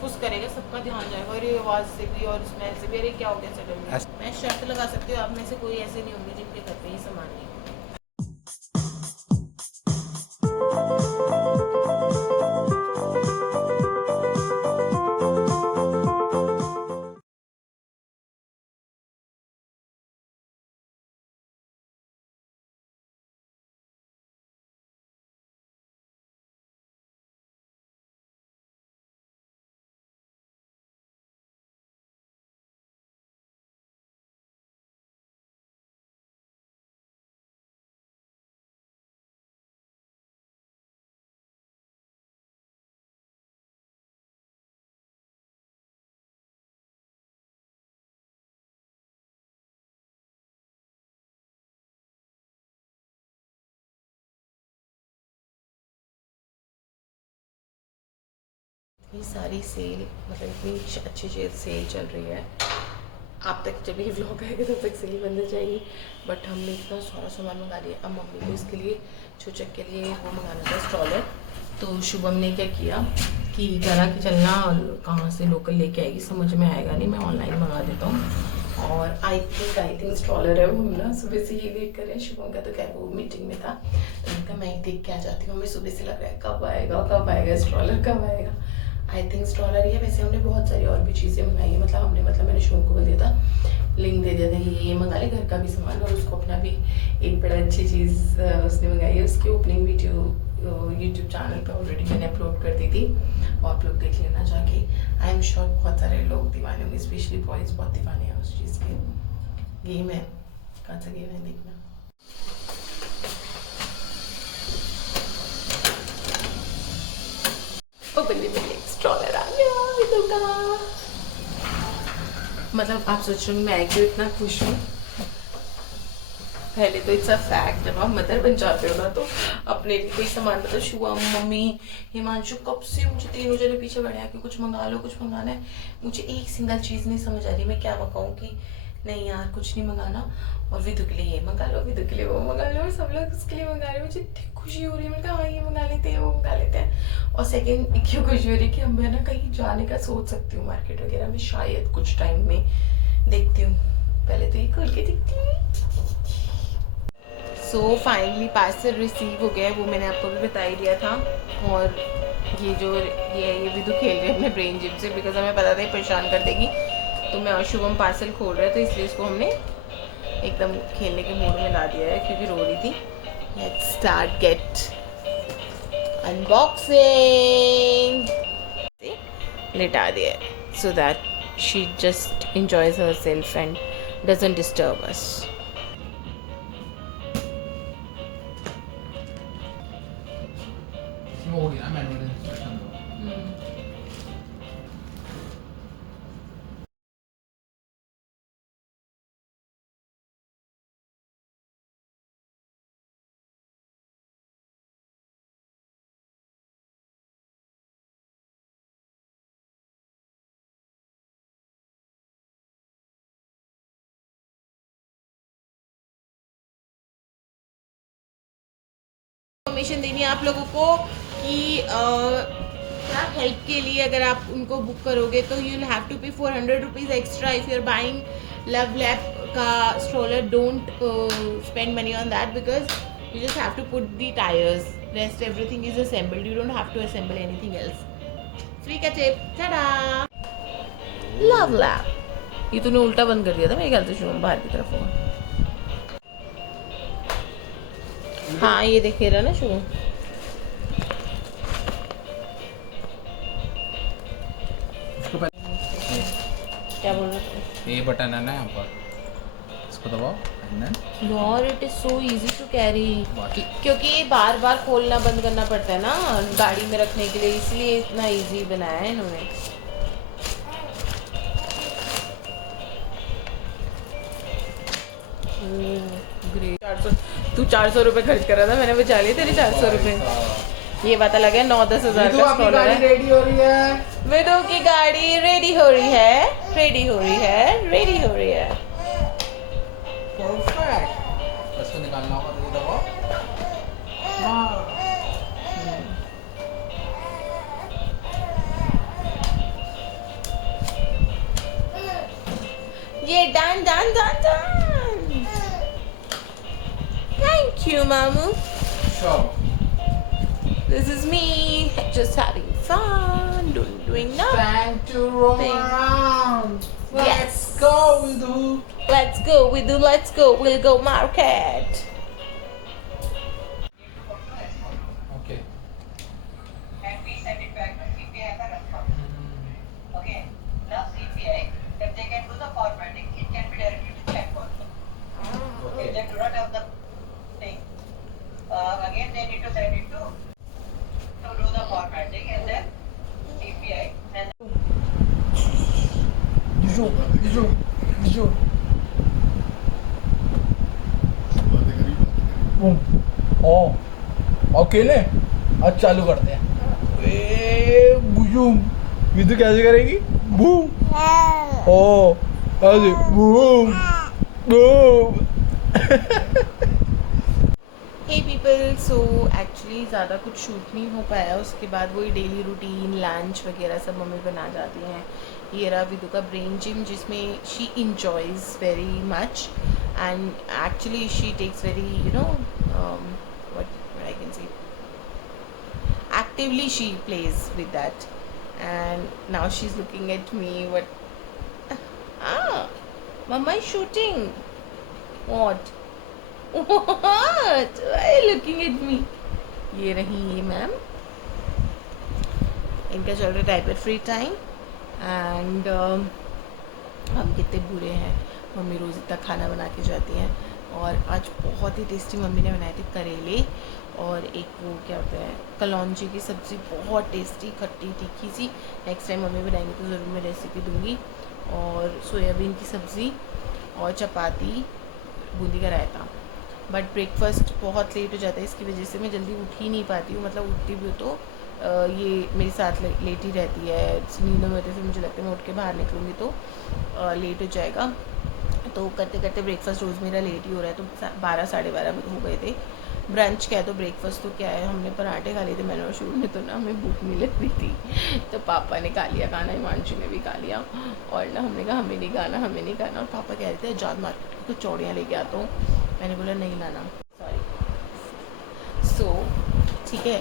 फुस करेगा, सबका ध्यान जाएगा और ये आवाज़ से भी और स्मेल से भी, अरे क्या हो गया सडनली। मैं शर्त लगा सकती हूँ आप में से कोई ऐसे नहीं होंगे जिनके घर पे ये सामान नहीं होगा। ये सारी सेल, मतलब इतनी अच्छी सेल चल रही है, आप तक जब ये व्लॉग आएगा तब तक सेल बंद हो जाएगी। बट हमने इतना सारा सामान मंगा लिया। अब मम्मी को इसके लिए चूचक के लिए वो मंगाना था स्ट्रॉलर। तो शुभम ने क्या किया कि जरा कि चलना कहाँ से लोकल लेके आएगी, समझ में आएगा नहीं, मैं ऑनलाइन मंगा देता हूँ। और आई थिंक स्ट्रॉलर है वो ना, सुबह से ये देख कर है। शुभम का तो क्या वो मीटिंग में था, तो मैं कहा मैं ही देख के आ जाती हूँ, हमें सुबह से लग रहा है कब आएगा स्ट्रॉलर, कब आएगा। आई थिंक स्ट्रॉलर ही है। वैसे हमने बहुत सारी और भी चीज़ें मंगाई है, मतलब मैंने शुभम को बोल दिया था, लिंक दे दिया था ये मंगा ले, घर का भी सामान, और उसको अपना भी एक बड़ा अच्छी चीज़ उसने मंगाई है। उसकी ओपनिंग वीडियो यूट्यूब चैनल पे ऑलरेडी मैंने अपलोड कर दी थी, और आप लोग देख लेना जाके। आई एम श्योर बहुत सारे लोग दीवाने होंगे, स्पेशली बॉयज़ बहुत दीवाने हैं उस चीज़ के। गेम है, कौन सा गेम है देखना। बल्ले स्ट्रॉलर आ गया। मतलब आप सोच रहे हो मैं क्यों इतना खुश हूँ। पहले तो इट्स अ फैक्ट, जब आप मदर बन जाते हो ना तो अपने लिए कोई सामान, मतलब शुभम, मम्मी, हिमांशु कब से मुझे तीनों जने पीछे बढ़े हैं कि कुछ मंगा लो, कुछ मंगाना है। मुझे एक सिंगल चीज़ नहीं समझ आ रही मैं क्या मंगाऊँ, कि नहीं यार कुछ नहीं मंगाना, और विदु के लिए ये मंगा लो, विदु के लिए वो मंगा लो, और सब लोग उसके लिए मंगा रहे हैं। मुझे इतनी खुशी हो रही है, मैं कहा हाँ ये मंगा लेते हैं, वो मंगा लेते हैं। और सेकेंड क्यों खुशी हो रही है कि मैं ना कहीं जाने का सोच सकती हूँ मार्केट वगैरह में, शायद कुछ टाइम में देखती हूँ। पहले तो ये खोल के दिखती हूँ। सो फाइनली पार्सल रिसीव हो गया, वो मैंने आपको भी बता ही दिया था। और ये विदु खेल रहे हैं अपने ब्रेन जिम से, बिकॉज हमें पता था ये परेशान कर देगी। तो मैं और शुभम पार्सल खोल रहे थे, इसलिए इसको हमने एकदम खेलने के मूड में ला दिया है, क्योंकि रो रही थी। Let's start get unboxing. लिटा दिया है so that she just enjoys herself and doesn't disturb us. हो गया मैनुअल इंस्ट्रक्शन दो। इन्फॉर्मेशन देनी है आप लोगों को कि क्या हेल्प के लिए अगर आप उनको बुक करोगे तो you will have to pay 400 rupees extra if you are buying LuvLap का stroller. Don't spend money on that because you just have to put the tyres, rest everything is assembled, you don't have to assemble anything else. Free का tip, tata. LuvLap, ये तूने उल्टा बंद कर दिया था मेरे ख्याल से शुभम, बाहर की तरफ होगा। हाँ ये देखे रहा ना शुभम। उसको पहले क्या बोल रहा था? ये बटन है ना यहाँ पर, इसको दबाओ and then यार it is so easy to carry, बाकी क्योंकि ये बार बार खोलना बंद करना पड़ता है ना गाड़ी में रखने के लिए, इसलिए इतना इजी बनाया है इन्होंने। ग्रेट। 400, तू 400 रुपये खर्च कर रहा था, मैंने बचा लिए तेरे 400 रुपये। ये पता लगा 9-10 हज़ार का स्ट्रॉलर है। रेडी हो रही है, विदो की गाड़ी रेडी हो रही है, रेडी हो रही है, रेडी हो रही है। परफेक्ट। इसको निकालना होगा तो ये दबाओ। हाँ done, done, done, done. Thank you, Mamu. Sure. This is me, just having fun, doing nothing. Time to roam around. Yes. Let's go, Vidu. Let's go, let's go. We'll go market. Okay. And we send it back to CPI as a response. Okay. Now CPI, if they can do the formatting, it can be directly to check also. If Okay. they do not have the thing, again they need to send it to do the formatting and then CPI and Bijou. ओ अकेले आज चालू करते हैं ए बुजुम विदु कैसे करेगी boom ओ ऐसे boom boom hey people, so actually ज़्यादा कुछ शूट नहीं हो पाया. उसके बाद वही डेली रूटीन लंच वगैरह सब मम्मी बना जाती हैं. ये रहा विदु का ब्रेन जिम जिसमें she enjoys very much and actually she takes very what I can say, actively she plays with that, and now she's looking at me. Mama is shooting. What? What? Why are you looking at me? ये रही ये ma'am, इनका चल रहा है diaper free time. And हम कितने बुरे हैं, मम्मी रोज़ इतना खाना बना के जाती हैं. और आज बहुत ही टेस्टी मम्मी ने बनाए थे करेले और एक वो क्या होता है कलौंजी की सब्ज़ी, बहुत टेस्टी खट्टी तीखी सी. नेक्स्ट टाइम मम्मी बनाएंगे तो ज़रूर मैं रेसिपी दूँगी. और सोयाबीन की सब्ज़ी और चपाती, बूंदी का रायता. बट ब्रेकफास्ट बहुत लेट हो जाता है, इसकी वजह से मैं जल्दी उठ ही नहीं पाती हूँ. मतलब उठती भी हूँ तो ये मेरे साथ लेट ही रहती है. नींद में वजह से मुझे लगता है मैं उठ के बाहर निकलूँगी तो लेट हो जाएगा. तो करते करते ब्रेकफास्ट रोज़ मेरा लेट ही हो रहा है. तो 12 साढ़े 12 हो गए थे. ब्रंच क्या है तो ब्रेकफास्ट तो क्या है, हमने पराठे खा लिए थे मैंने और शूट में. तो ना हमें भूख नहीं लग रही थी तो पापा ने खा लिया खाना, हिमांशु ने भी खा लिया. और ना हमने कहा हमें नहीं खाना, हमें नहीं खाना. और पापा कह रहे थे आजाद मार्केट की कुछ चौड़ियाँ लेके आता हूँ. मैंने बोला नहीं लाना, सॉरी. सो ठीक है,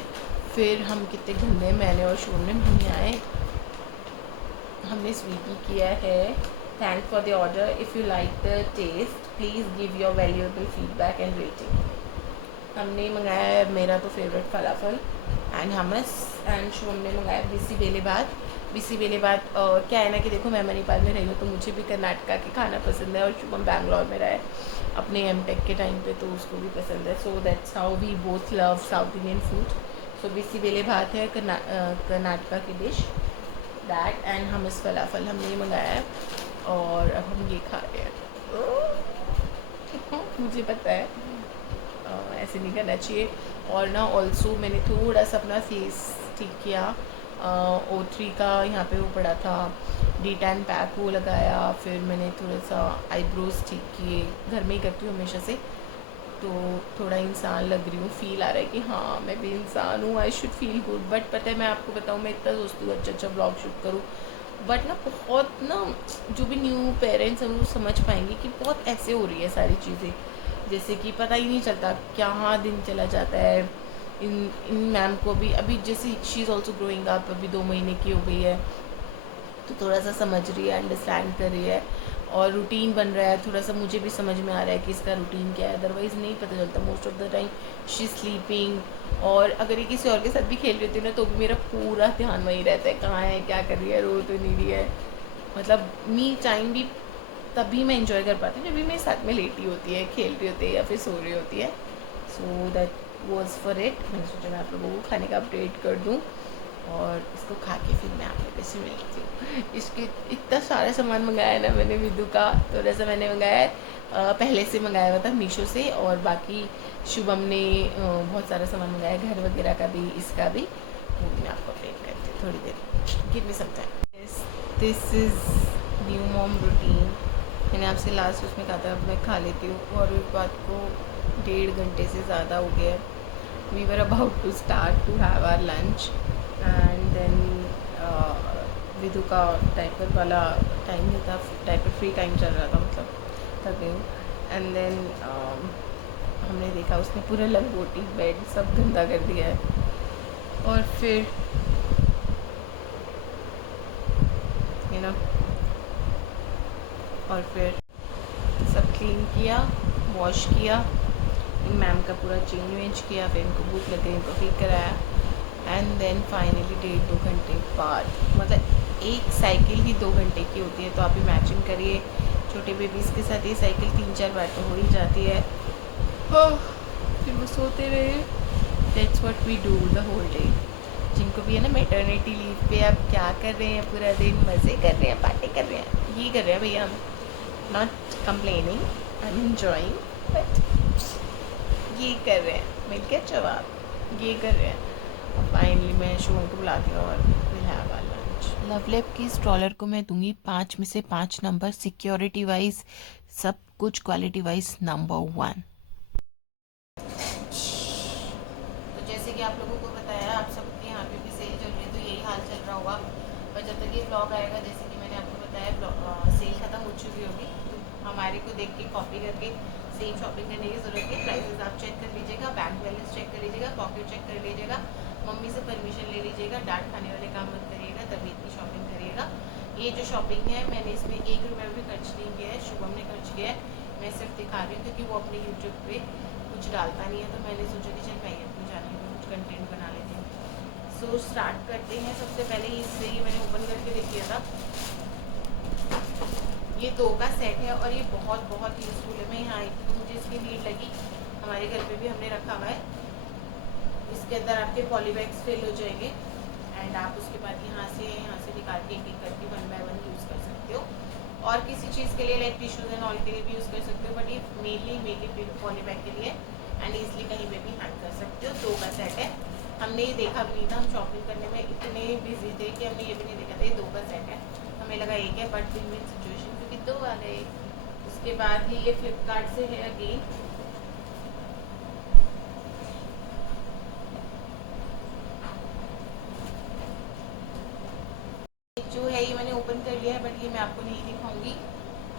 फिर हम कितने गंदे, मैंने और शूट ने नहीं आए. हमने स्वीटी किया है. Thank for the order. If you like the taste please give your valuable feedback and rating. हमने मंगाया है मेरा तो favourite falafel and hummus. And Shubham ने मंगाया बिसी बेले भात. बिसी बेले भात क्या है ना कि देखो मैं मणिपाल में रही हूँ तो मुझे भी कर्नाटका के खाना पसंद है. और शुभम बैंगलोर में रहा है अपने एमटेक के टाइम पे तो उसको भी पसंद है. So that's how we both love South Indian food. So bisi bele bath है कर्नाटका की dish that. And hummus falafel हमने ये मंगाया है और अब हम ये खा रहे हैं. मुझे पता है ऐसे नहीं करना चाहिए. और ना ऑल्सो मैंने थोड़ा सा अपना फेस ठीक किया. O3 का यहाँ पे वो पड़ा था D10 पैक वो लगाया. फिर मैंने थोड़ा सा आईब्रोज ठीक किए. घर में ही करती हूँ हमेशा से तो थोड़ा इंसान लग रही हूँ. फील आ रहा है कि हाँ मैं भी इंसान हूँ. I should feel good. But पता है मैं आपको बताऊँ मैं इतना सोचती हूँ अच्छा ब्लॉग शूट करूँ. बट ना बहुत ना जो भी न्यू पेरेंट्स हैं वो समझ पाएंगे कि बहुत ऐसे हो रही है सारी चीज़ें. जैसे कि पता ही नहीं चलता क्या हाँ दिन चला जाता है. इन मैम को भी अभी जैसे she is also growing up, अभी 2 महीने की हो गई है तो थोड़ा सा समझ रही है, अंडरस्टैंड कर रही है. और रूटीन बन रहा है थोड़ा सा. मुझे भी समझ में आ रहा है कि इसका रूटीन क्या है. अदरवाइज़ नहीं पता चलता. Most of the time she sleeping. और अगर ये किसी और के साथ भी खेल रही होती है ना तो भी मेरा पूरा ध्यान वहीं रहता है कहाँ है, क्या कर रही है, रो तो नहीं रही है. मतलब मी टाइम भी तभी मैं इंजॉय कर पाती हूँ जब भी मेरे साथ में लेटी होती है, खेल रही होती है या फिर सो रही होती है. So that was for it. मैंने सोचा मैं आप लोगों को खाने का अपडेट कर दूँ और इसको खा के फिर मैं आप लोगों से मिलती हूँ. इसके इतना सारा सामान मंगाया है ना मैंने विदु का. थोड़ा सा मैंने मंगाया है पहले से मंगाया हुआ था मीशो से. और बाकी शुभम ने बहुत सारा सामान मंगाया घर वगैरह का भी, इसका भी. वो भी मैं आपको अपडेट करती हूँ थोड़ी देर. Give me some time. This is new mom routine. मैंने आपसे लास्ट उसमें कहा था अब मैं खा लेती हूँ और इस बात को 1.5 घंटे से ज़्यादा हो गया है. We were about to start to have our lunch and then Vidu का डायपर वाला टाइम नहीं था, डायपर फ्री टाइम चल रहा था, मतलब तब गई हूँ। एंड देन हमने देखा उसने पूरा लंगोटी बेड सब गंदा कर दिया है। और फिर ना, और फिर सब क्लीन किया, वॉश किया, मैम का पूरा चेंज वेंज किया, फिर इनको भूख लग गई, इनको ठीक कराया। एंड देन फाइनली 1.5-2 घंटे बाद, मतलब एक साइकिल ही 2 घंटे की होती है, तो आप इमेजिन करिए छोटे बेबीज़ के साथ ये साइकिल 3-4 बार तो हो ही जाती है। फिर वो सोते रहे। That's what we do the whole day. जिनको भी है ना मैटरनिटी लीव पे, आप क्या कर रहे हैं पूरा दिन? मज़े कर रहे हैं, पार्टी कर रहे हैं, ये कर रहे हैं भैया हम। Not complaining, I am enjoying, but ये कर रहे हैं, मिल के जवाब ये कर रहे हैं। फाइनली मैं शुभम को बुलाती हूँ और विल हैव आवर लंच। लवलैब की स्ट्रॉलर को मैं दूंगी 5 में से 5 नंबर, सिक्योरिटी वाइज सब कुछ, क्वालिटी वाइज नंबर 1। तो जैसे कि आप लोगों को बताया, आप सबके यहाँ पे भी सेल चल रही है, तो यही हाल चल रहा होगा। पर जब तक ये ब्लॉग आएगा, जैसे कि मैंने आपको बताया, सेल ख़त्म हो चुकी होगी, तो हमारे को देख के कॉपी करके सेम शॉपिंग करने की ज़रूरत है। प्राइसेस आप चेक कर लीजिएगा, बैंक बैलेंस चेक कर लीजिएगा, पॉकेट चेक कर लीजिएगा, मम्मी से परमिशन ले लीजिएगा, डांट खाने वाले काम मत करिएगा, तभी इतनी शॉपिंग करिएगा। ये जो शॉपिंग है, मैंने इसमें 1 रुपया भी खर्च नहीं किया है, शुभम ने खर्च किया है। मैं सिर्फ दिखा रही हूँ क्योंकि वो अपने यूट्यूब पे कुछ डालता नहीं है, तो मैंने सोचा कि चल मैं अपने चैनल पर कुछ कंटेंट बना लेती हूँ। सो स्टार्ट करते हैं। सबसे पहले इससे ये मैंने ओपन करके देख लिया था। ये 2 का सेट है और ये बहुत बहुत यूज़फुल है। मैं यहाँ आई थी तो मुझे इसकी नीड लगी, हमारे घर पे भी हमने रखा हुआ है। इसके अंदर आपके पॉलीबैग्स फिल हो जाएंगे एंड आप उसके बाद यहाँ से निकाल के एक करके 1 बाय 1 यूज़ कर सकते हो। और किसी चीज़ के लिए लाइक टिश्यूज़ एंड ऑल के लिए भी यूज़ कर सकते हो, बट ये मेनली पॉलीबैग के लिए एंड ईजिली कहीं पे भी हैंग कर सकते हो। 2 का सेट है। हमने ये देखा भी नहीं था, हम शॉपिंग करने में इतने बिजी थे कि हमने ये भी नहीं देखा था। ये 2 का सेट है, हमें लगा एक है, बट विन विन सिचुएशन क्योंकि 2 आ गए। उसके बाद ही ये फ्लिपकार्ट से है अगेन। जो है ये मैंने ओपन कर लिया है, बट ये मैं आपको नहीं दिखाऊंगी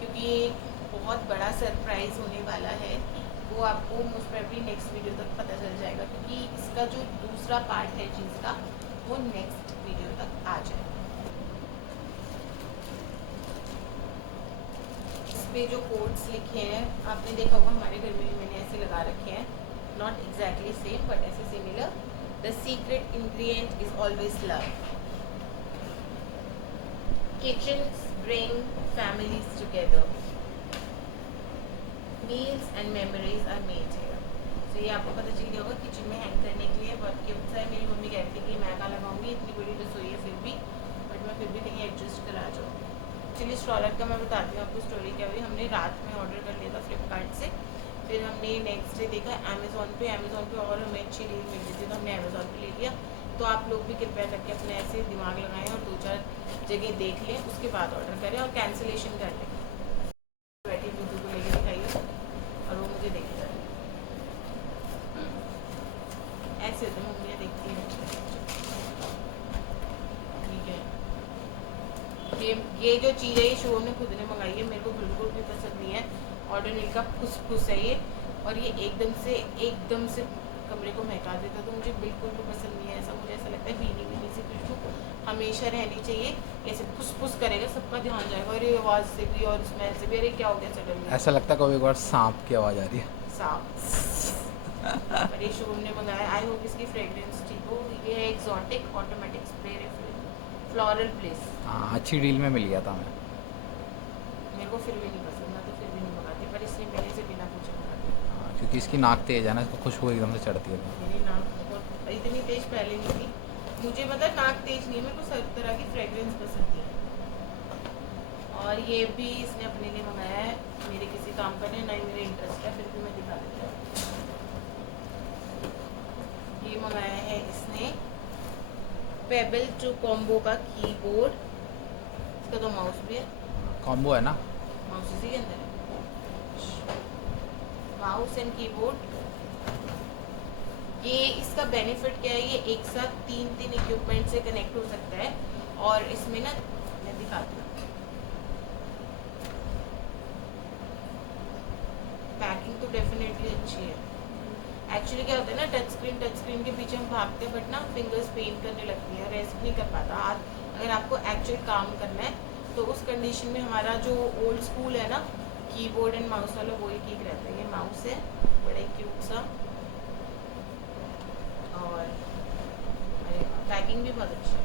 क्योंकि ये एक बहुत बड़ा सरप्राइज़ होने वाला है। वो आपको मोस्ट प्रोबेबली नेक्स्ट वीडियो तक पता चल जाएगा, क्योंकि इसका जो दूसरा पार्ट है चीज़ का, वो नेक्स्ट वीडियो तक आ जाएगा। इस पे जो कोड्स लिखे हैं आपने देखा होगा, हमारे घर में भी मैंने ऐसे लगा रखे हैं, नॉट एग्जैक्टली सेम बट ऐसे similar. The secret ingredient is always love. Kitchens bring families together. Meals and memories are made here. So ये आपको पता चल गया होगा, किचन में हैंग करने के लिए बहुत क्यूट सा है। मेरी मम्मी कहती थी कि मैं कहाँ लगाऊंगी, इतनी बड़ी रसोई है फिर भी, बट मैं फिर भी कहीं एडजस्ट करा जाऊँगी। चलिए स्ट्रॉलर का मैं बताती हूँ आपको स्टोरी क्या हुई। हमने रात में ऑर्डर कर लिया था फ्लिपकार्ट से, फिर हमने नेक्स्ट डे देखा अमेज़ॉन पे और हमें अच्छी डील मिल रही थी, तो हमने अमेज़ॉन पे ले लिया। तो आप लोग भी कृपया करके अपने ऐसे दिमाग लगाएं और 2-4 जगह देख लें, उसके बाद ऑर्डर करें और कैंसिलेशन कर लें। बैठी दूध को लेके दिखाइए और वो मुझे देखता है, ऐसे होते मम्मियाँ देखती हैं। ठीक है, ये जो चीज़ है ये शुभम ने खुद ने मंगाई है, मेरे को बिल्कुल भी पसंद नहीं है। ऑर्डर मिल का फुस है ये, और ये एकदम से कमरे को महका देता, तो मुझे बिल्कुल भी पसंद नहीं है ऐसा। मुझे ऐसा लगता है भीनी सी खुशबू हमेशा रहनी चाहिए। ऐसे फुस करेगा सबका ध्यान जाएगा, और ये आवाज़ से भी और स्मेल से भी, अरे क्या हो गया सडनली, ऐसा लगता है कभी बार सांप की आवाज़ आ रही है। सांप। पर ये शुभम ने मंगाया, आई होप इसकी फ्रेग्रेंस ठीक हो। ये है exotic automatic spray refill floral bliss. हाँ, अच्छी डील में मिल गया था हमें। मेरे को फिर भी नहीं पसंद, मैं तो फिर भी नहीं मंगाती, पर इसने मेरे से बिना पूछे मंगा दिया। हाँ, क्योंकि इसकी नाक तेज है ना, इसको खुशबू एकदम से चढ़ती है। मेरी नाक बहुत इतनी तेज पहले नहीं थी, मुझे मतलब नाक तेज नहीं, मेरे को सब तरह की फ्रेग्रेंस पसंद थी। और ये भी इसने अपने लिए मंगाया है, मेरे किसी काम का नहीं, ना ही मेरे इंटरेस्ट है, फिर भी मैं दिखा देती हूँ। ये मंगाया है इसने पेबल टू कॉम्बो का कीबोर्ड, इसका तो माउस भी है, कॉम्बो है ना, माउस इसी के अंदर है, माउस एंड कीबोर्ड। ये इसका बेनिफिट क्या है, ये एक साथ 3 इक्विपमेंट से कनेक्ट हो सकता है। और इसमें ना मैं दिखाती हूँ, पैकिंग तो डेफिनेटली अच्छी है। एक्चुअली क्या होता है ना, टच स्क्रीन के पीछे हम भागते हैं, बट ना फिंगर्स पेन करने लगती है, रेस्ट नहीं कर पाता हाथ। अगर आपको एक्चुअल काम करना है तो उस कंडीशन में हमारा जो ओल्ड स्कूल है ना, कीबोर्ड एंड माउस वाला, वही ठीक रहता है। ये माउस है, बड़ा क्यूट सा, और पैकिंग भी बहुत अच्छी है।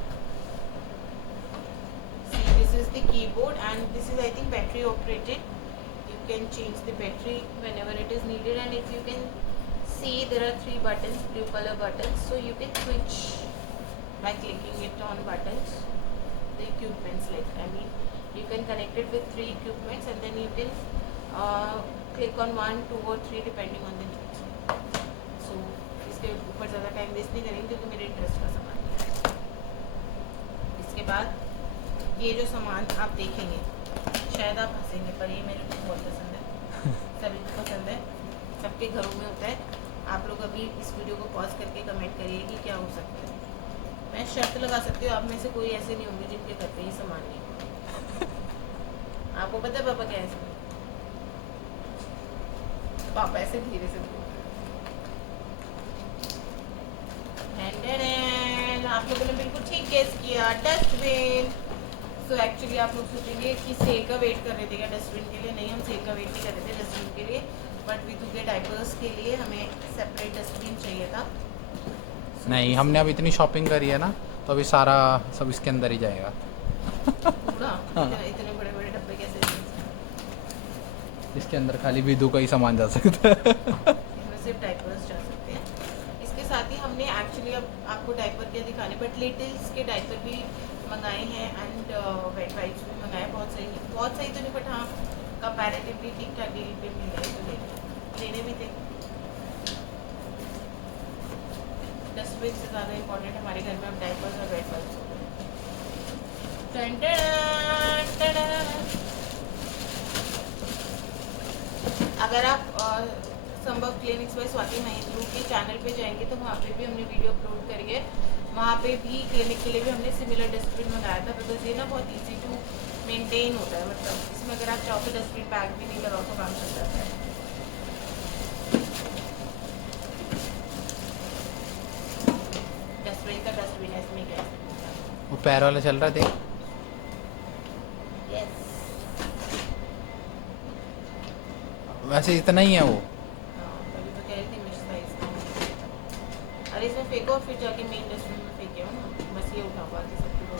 This is the keyboard and this is I think battery operated. You can change the battery whenever it is needed, and if you can see, there are 3 buttons, blue color buttons, so you can switch by clicking it on buttons the equipments. Like, I mean, you can connect it with 3 equipments and then you can click on 1, 2 or 3 depending on the needs. So इसके ऊपर ज़्यादा time waste नहीं करेंगे क्योंकि मेरे interest का सामान है। इसके बाद ये जो सामान आप देखेंगे, शायद आप हंसेंगे, पर ये मेरे को बहुत पसंद है, सभी को पसंद है, सबके घरों में होता है। आप लोग अभी इस वीडियो को पॉज करके कमेंट करिए कि क्या हो सकता है। मैं शर्त लगा सकती हूँ, आप में से कोई ऐसे नहीं होंगे जिनके घर पे ये सामान नहीं होगा। आपको पता है पापा क्या है इसमें? पापा ऐसे धीरे से आप लोगों ने बिल्कुल ठीक गेस किया, डस्टबिन। तो एक्चुअली आप लोग सोचेंगे कि सेल का वेट कर रहे थे क्या डस्टबिन के लिए? नहीं, हम सेल का वेट नहीं कर रहे थे डस्टबिन के लिए, बट विदू के डायपर्स के लिए हमें सेपरेट डस्टबिन चाहिए था। नहीं, हमने अब इतनी शॉपिंग करी है ना, तो अभी सारा सब इसके अंदर ही जाएगा। पूरा हाँ। इतने बड़े बड़े डब्बे कैसे इसके अंदर खाली विदू का ही सामान जा सकता है। इसमें सिर्फ डायपर्स जा सकते हैं। इसके साथ ही हमने एक्चुअली अब आपको डायपर क्या दिखाने, बट लिटिल्स के डायपर भी मंगाए हैं एंड वेट वाइप्स भी मंगाए। बहुत सही तो नहीं, बट हाँ कंपैरेटिवली ठीक ठाक डील पे मिल गए, तो लेने भी थे। डस्टबिन से ज़्यादा इम्पोर्टेंट हमारे घर में अब डायपर्स और वेट वाइप्स हो गए। अगर आप संभव क्लिनिक्स बाय स्वाति महिंद्रू के चैनल पे जाएंगे तो वहाँ पे भी हमने वीडियो अपलोड करी है। वहाँ पे भी क्लिनिक के लिए भी हमने सिमिलर डस्टबिन मंगाया था, बिकॉज ये ना बहुत इजी टू मेंटेन होता है। मतलब इसमें अगर आप चाहो तो डस्टबिन बैग भी नहीं लगाओ तो काम चल जाता है। डस्टबिन का डस्टबिन है, इसमें क्या है? वो पैर वाला चल रहा है, देख। यस, वैसे इतना ही है वो। तभी तो कह रही थी मिस साइज का। अरे इसमें फेंको और फिर जाके मेन डस्टबिन में फेंके हो ना, बस ये उठा बाकी सब कुछ।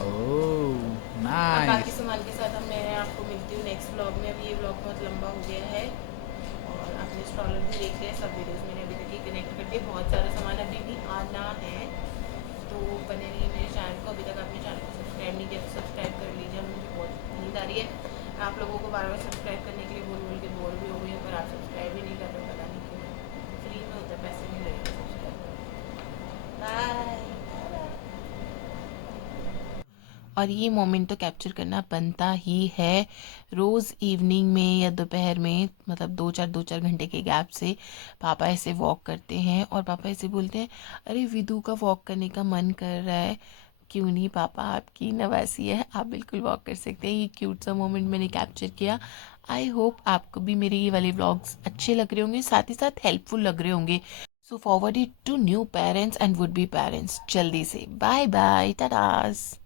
ओह अब बाकी नाइस। सामान के साथ मैं आपको मिलती हूँ नेक्स्ट व्लॉग में। अभी ये व्लॉग बहुत लंबा हो गया है और आपने स्टॉलर भी देख लिया, सब वीडियोस मैंने अभी तक ही कनेक्ट कर दिए। बहुत सारा सामान अभी भी आना है, तो बने रहिए मेरे चैनल को। अभी तक आपने चैनल को सब्सक्राइब नहीं किया तो सब्सक्राइब कर लीजिए। मुझे बहुत नींद आ रही है, आप लोगों को बार बार सब्सक्राइब करने के लिए बोल के बोर भी हो गई हूँ, पर आप सब्सक्राइब ही नहीं कर रहे, पता नहीं क्यों। फ्री में होता है, पैसे नहीं लगेंगे सब्सक्राइब करने। बाय। और ये मोमेंट तो कैप्चर करना बनता ही है। रोज़ इवनिंग में या दोपहर में, मतलब 2-4 घंटे के गैप से पापा ऐसे वॉक करते हैं और पापा ऐसे बोलते हैं, अरे विदू का वॉक करने का मन कर रहा है। क्यों नहीं पापा, आपकी नवासी है, आप बिल्कुल वॉक कर सकते हैं। ये क्यूट सा मोमेंट मैंने कैप्चर किया। आई होप आपको भी मेरे ये वाले व्लॉग्स अच्छे लग रहे होंगे, साथ ही साथ हेल्पफुल लग रहे होंगे। So forward it to new parents and would be parents जल्दी से। Bye bye, Tatas.